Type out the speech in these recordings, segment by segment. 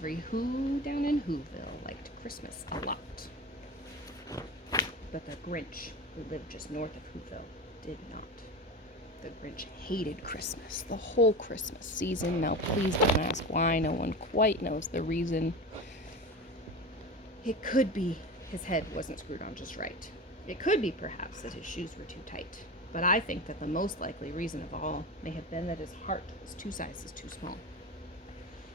Every Who down in Whoville liked Christmas a lot. But the Grinch, who lived just north of Whoville, did not. The Grinch hated Christmas, the whole Christmas season. Now, please don't ask why. No one quite knows the reason. It could be his head wasn't screwed on just right. It could be, perhaps, that his shoes were too tight. But I think that the most likely reason of all may have been that his heart was 2 sizes too small.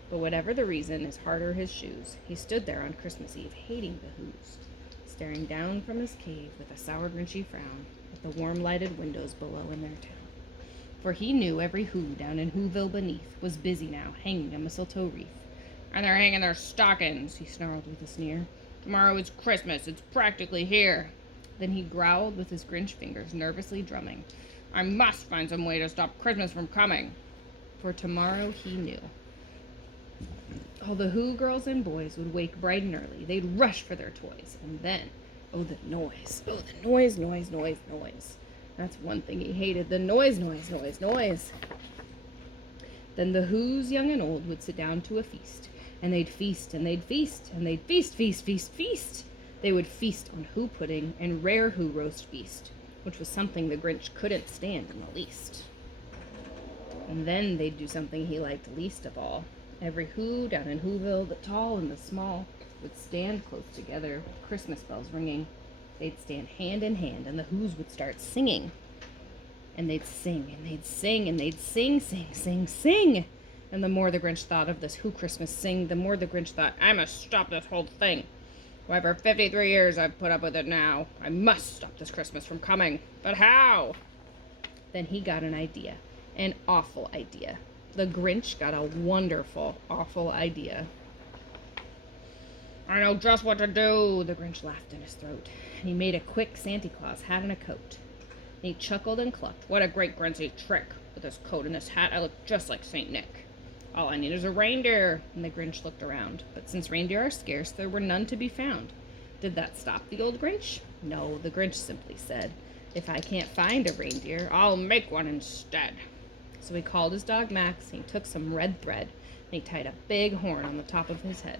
But whatever the reason, his heart or his shoes, he stood there on Christmas Eve, hating the Who's, staring down from his cave with a sour, grinchy frown at the warm-lighted windows below in their town. For he knew every Who down in Whoville beneath was busy now, hanging a mistletoe wreath. "And they're hanging their stockings," he snarled with a sneer. "Tomorrow is Christmas. It's practically here." Then he growled with his Grinch fingers nervously drumming. "I must find some way to stop Christmas from coming." For tomorrow, he knew, all the Who girls and boys would wake bright and early. They'd rush for their toys. And then, oh, the noise. Oh, the noise, noise, noise, noise. That's one thing he hated, the noise, noise, noise, noise. Then the Who's, young and old, would sit down to a feast. And they'd feast, and they'd feast, and they'd feast, feast, feast, feast. They would feast on Who pudding and rare Who roast beast, which was something the Grinch couldn't stand in the least. And then they'd do something he liked least of all. Every Who down in Whoville, the tall and the small, would stand close together with Christmas bells ringing. They'd stand hand in hand, and the Who's would start singing. And they'd sing, and they'd sing, and they'd sing, sing, sing, sing. And the more the Grinch thought of this Who Christmas sing, the more the Grinch thought, "I must stop this whole thing. Why, for 53 years I've put up with it now. I must stop this Christmas from coming. But how?" Then he got an idea. An awful idea. The Grinch got a wonderful, awful idea. "I know just what to do," the Grinch laughed in his throat. And he made a quick Santa Claus hat and a coat. And he chuckled and clucked. "What a great Grinchy trick. With this coat and this hat, I look just like St. Nick. All I need is a reindeer." And the Grinch looked around. But since reindeer are scarce, there were none to be found. Did that stop the old Grinch? No, the Grinch simply said, "If I can't find a reindeer, I'll make one instead." So he called his dog Max, and he took some red thread, and he tied a big horn on the top of his head.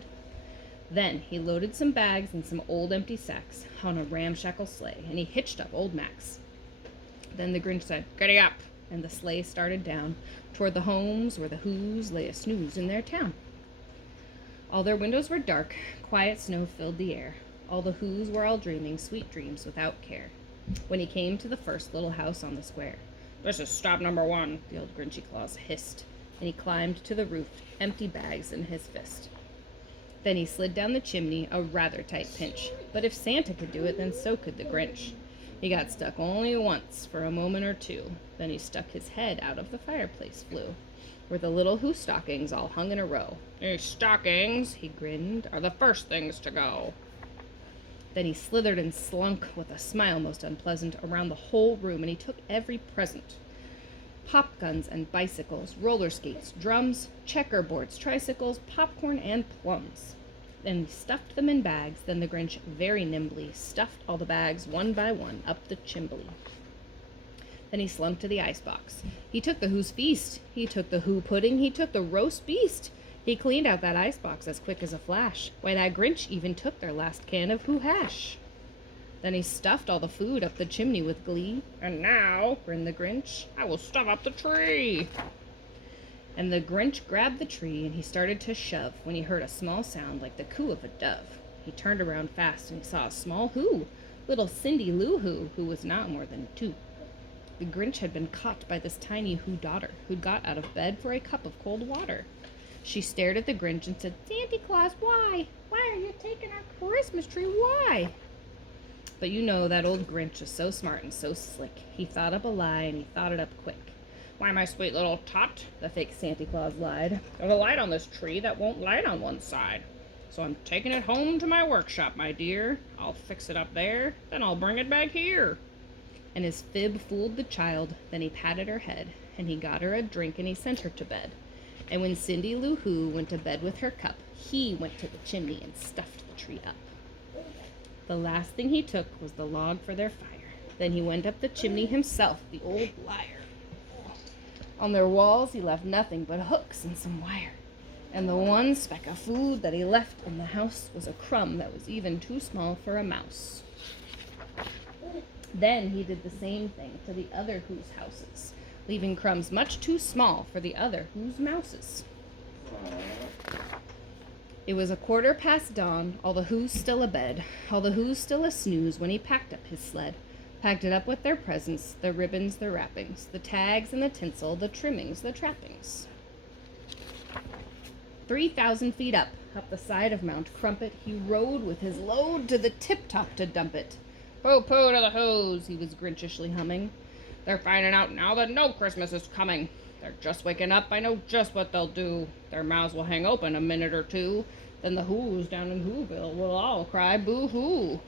Then he loaded some bags and some old empty sacks on a ramshackle sleigh, and he hitched up old Max. Then the Grinch said, "Giddy up," and the sleigh started down toward the homes where the Who's lay a snooze in their town. All their windows were dark, quiet snow filled the air. All the Who's were all dreaming sweet dreams without care. When he came to the first little house on the square, "This is stop number 1, the old Grinchy Claus hissed, and he climbed to the roof, empty bags in his fist. Then he slid down the chimney, a rather tight pinch. But if Santa could do it, then so could the Grinch. He got stuck only once, for a moment or two. Then he stuck his head out of the fireplace flue, where the little Who stockings all hung in a row. "These stockings," he grinned, "are the first things to go." Then he slithered and slunk, with a smile most unpleasant, around the whole room, and he took every present. Pop guns and bicycles, roller skates, drums, checkerboards, tricycles, popcorn, and plums. Then he stuffed them in bags. Then the Grinch very nimbly stuffed all the bags one by one up the chimbley. Then he slunk to the icebox. He took the Who's feast. He took the Who pudding. He took the roast beast. He cleaned out that icebox as quick as a flash. Why, that Grinch even took their last can of Who hash. Then he stuffed all the food up the chimney with glee. "And now," grinned the Grinch, "I will stuff up the tree." And the Grinch grabbed the tree, and he started to shove when he heard a small sound like the coo of a dove. He turned around fast, and he saw a small Who, little Cindy Lou Who was not more than 2. The Grinch had been caught by this tiny Who daughter, who'd got out of bed for a cup of cold water. She stared at the Grinch and said, "Santa Claus, why? Why are you taking our Christmas tree? Why?" But you know that old Grinch is so smart and so slick. He thought up a lie, and he thought it up quick. "Why, my sweet little tot," the fake Santa Claus lied, "there's a light on this tree that won't light on one side. So I'm taking it home to my workshop, my dear. I'll fix it up there, then I'll bring it back here." And his fib fooled the child. Then he patted her head, and he got her a drink, and he sent her to bed. And when Cindy Lou Who went to bed with her cup, he went to the chimney and stuffed the tree up. The last thing he took was the log for their fire. Then he went up the chimney himself, the old liar. On their walls he left nothing but hooks and some wire. And the one speck of food that he left in the house was a crumb that was even too small for a mouse. Then he did the same thing to the other Who's houses, leaving crumbs much too small for the other Who's mouses. It was 1/4 past dawn, all the Who's still abed, all the Who's still a snooze when he packed up his sled. Packed it up with their presents, the ribbons, the wrappings, the tags and the tinsel, the trimmings, the trappings. 3,000 feet up the side of Mount Crumpet, he rode with his load to the tip-top to dump it. "Pooh-pooh to the Who's," he was Grinchishly humming. "They're finding out now that no Christmas is coming. They're just waking up, I know just what they'll do. Their mouths will hang open a minute or two. Then the Who's down in Whoville will all cry boo-hoo."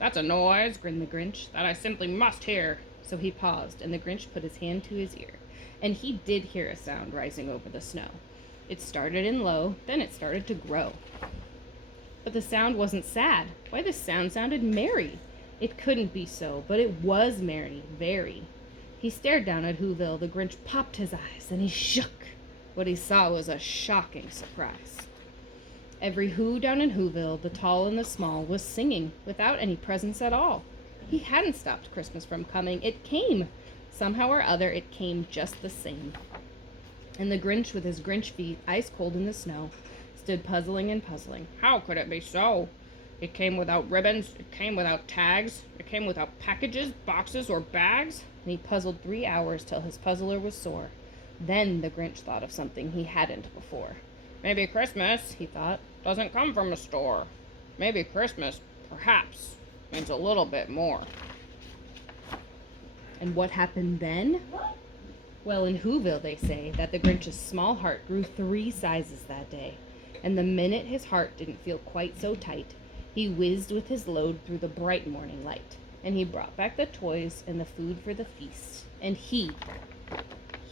"That's a noise," grinned the Grinch, "that I simply must hear." So he paused, and the Grinch put his hand to his ear. And he did hear a sound rising over the snow. It started in low, then it started to grow. But the sound wasn't sad. Why, the sound sounded merry. It couldn't be so, but it was merry, very. He stared down at Whoville. The Grinch popped his eyes, and he shook. What he saw was a shocking surprise. Every Who down in Whoville, the tall and the small, was singing without any presents at all. He hadn't stopped Christmas from coming. It came. Somehow or other, it came just the same. And the Grinch, with his Grinch feet ice cold in the snow, stood puzzling and puzzling. How could it be so? It came without ribbons, it came without tags, it came without packages, boxes, or bags. And he puzzled 3 hours till his puzzler was sore. Then the Grinch thought of something he hadn't before. Maybe Christmas, he thought, doesn't come from a store. Maybe Christmas, perhaps, means a little bit more. And what happened then? Well, in Whoville, they say that the Grinch's small heart grew 3 sizes that day. And the minute his heart didn't feel quite so tight, he whizzed with his load through the bright morning light. And he brought back the toys and the food for the feast. And he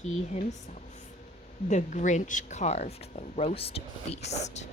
himself, the Grinch, carved the roast feast.